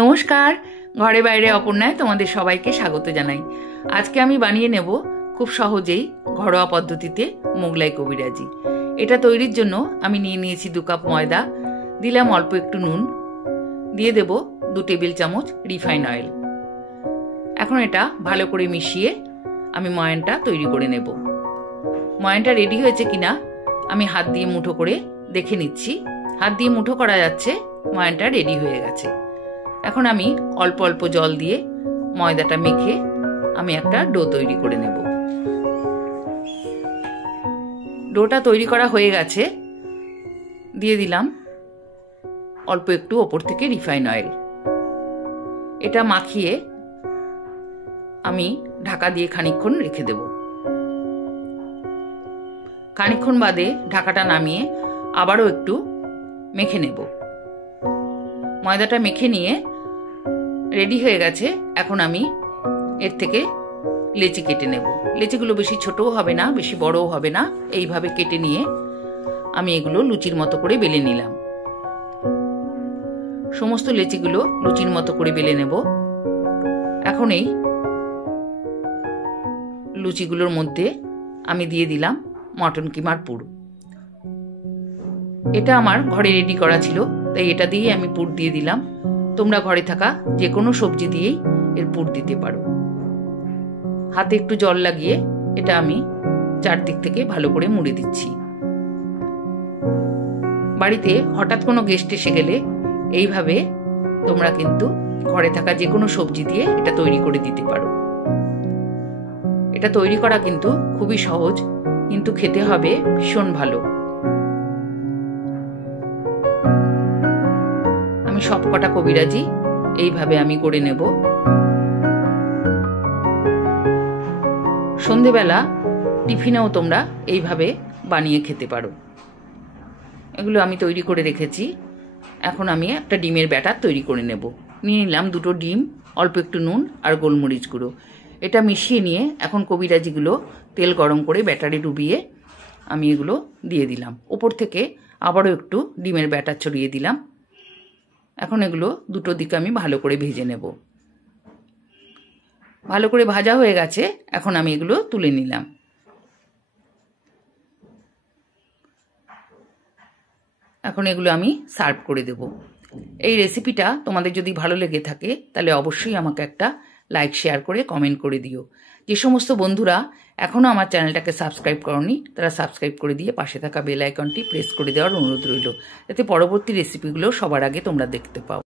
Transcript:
নমস্কার, ঘরে বাইরে অপর্ণায় তোমাদের সবাইকে স্বাগত জানাই। আজকে আমি বানিয়ে নেব খুব সহজেই ঘরোয়া পদ্ধতিতে মোগলাই কবিরাজি। এটা তৈরির জন্য আমি নিয়ে নিয়েছি 2 কাপ ময়দা, দিলাম অল্প একটু নুন, দিয়ে দেব 2 টেবিল চামচ রিফাইন অয়েল। এখন এটা ভালো করে মিশিয়ে আমি ময়ানটা তৈরি করে নেব। ময়ানটা রেডি হয়েছে কিনা আমি হাত দিয়ে মুঠো করে দেখে নিচ্ছি। হাত দিয়ে মুঠো করা যাচ্ছে, ময়ানটা রেডি হয়ে গেছে। এখন আমি অল্প অল্প জল দিয়ে ময়দাটা মেখে আমি একটা ডো তৈরি করে নেব। ডোটা তৈরি করা হয়ে গেছে, দিয়ে দিলাম অল্প একটু ওপর থেকে রিফাইন অয়েল। এটা মাখিয়ে আমি ঢাকা দিয়ে খানিকক্ষণ রেখে দেব। খানিকক্ষণ বাদে ঢাকাটা নামিয়ে আবারও একটু মেখে নেব। ময়দাটা মেখে নিয়ে রেডি হয়ে গেছে। এখন আমি এর থেকে লেচি কেটে নেব। লেচিগুলো বেশি ছোটও হবে না, বেশি বড়ও হবে না। এইভাবে কেটে নিয়ে আমি এগুলো লুচির মতো করে বেলে নিলাম। সমস্ত লেচিগুলো লুচির মতো করে বেলে নেব। এখন এই লুচিগুলোর মধ্যে আমি দিয়ে দিলাম মটন কিমার পুর। এটা আমার ঘরে রেডি করা ছিল, তাই এটা দিয়ে আমি পুর দিয়ে দিলাম। তোমরা ঘরে থাকা যে কোনো সবজি দিয়েই এর পুর দিতে পারো। হাতে একটু জল লাগিয়ে এটা আমি চারদিক থেকে ভালো করে মুড়ে দিচ্ছি। বাড়িতে হঠাৎ কোনো গেস্ট এসে গেলে এইভাবে তোমরা কিন্তু ঘরে থাকা যে কোনো সবজি দিয়ে এটা তৈরি করে দিতে পারো। এটা তৈরি করা কিন্তু খুবই সহজ, কিন্তু খেতে হবে ভীষণ ভালো। আমি সবকটা কবিরাজি এইভাবে আমি করে নেব। সন্ধেবেলা টিফিনেও তোমরা এইভাবে বানিয়ে খেতে পারো। এগুলো আমি তৈরি করে রেখেছি। এখন আমি একটা ডিমের ব্যাটার তৈরি করে নেব। নিয়ে নিলাম 2টো ডিম, অল্প একটু নুন আর গোলমরিচ গুঁড়ো। এটা মিশিয়ে নিয়ে এখন কবিরাজিগুলো তেল গরম করে ব্যাটারে ডুবিয়ে আমি এগুলো দিয়ে দিলাম। উপর থেকে আবারও একটু ডিমের ব্যাটার ছড়িয়ে দিলাম। এখন এগুলো দুটো দিকে আমি ভালো করে ভেজে নেব। ভালো করে ভাজা হয়ে গেছে, এখন আমি এগুলো তুলে নিলাম। এখন এগুলো আমি সার্ভ করে দেব। এই রেসিপিটা তোমাদের যদি ভালো লেগে থাকে তাহলে অবশ্যই আমাকে একটা লাইক, শেয়ার করে কমেন্ট করে দিও। যে সমস্ত বন্ধুরা এখনও আমার চ্যানেলটাকে সাবস্ক্রাইব করনি তারা সাবস্ক্রাইব করে দিয়ে পাশে থাকা বেল আইকনটি প্রেস করে দেওয়ার অনুরোধ রইল, যাতে পরবর্তী রেসিপিগুলো সবার আগে তোমরা দেখতে পাও।